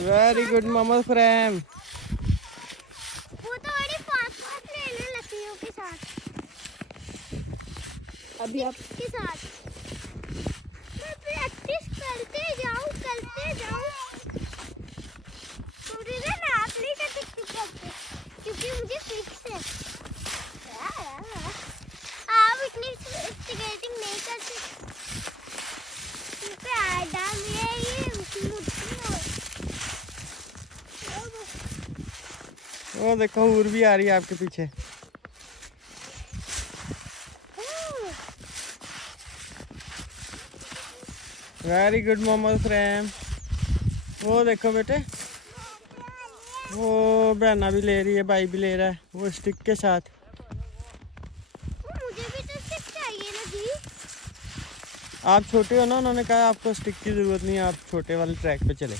Very good momo frame. वो तो बड़ी फास्ट फास्ट लेने लकड़ियों के साथ। अभी आप के साथ मैं प्रैक्टिस करते जाऊं मुझे ना नाप नहीं करते क्योंकि मुझे फिक्स है। आप इतनी स्केटिंग नहीं करते क्योंकि आधा मेरा ये मुट्ठी वो देखो उर भी आ रही है आपके पीछे। Very good momo frame. वो देखो बेटे, वो बहना भी ले रही है, भाई भी ले रहा है, वो स्टिक के साथ। मुझे भी तो स्टिक चाहिए ना जी। आप छोटे हो ना, उन्होंने कहा आपको स्टिक की जरूरत नहीं है, आप छोटे वाले ट्रैक पे चले।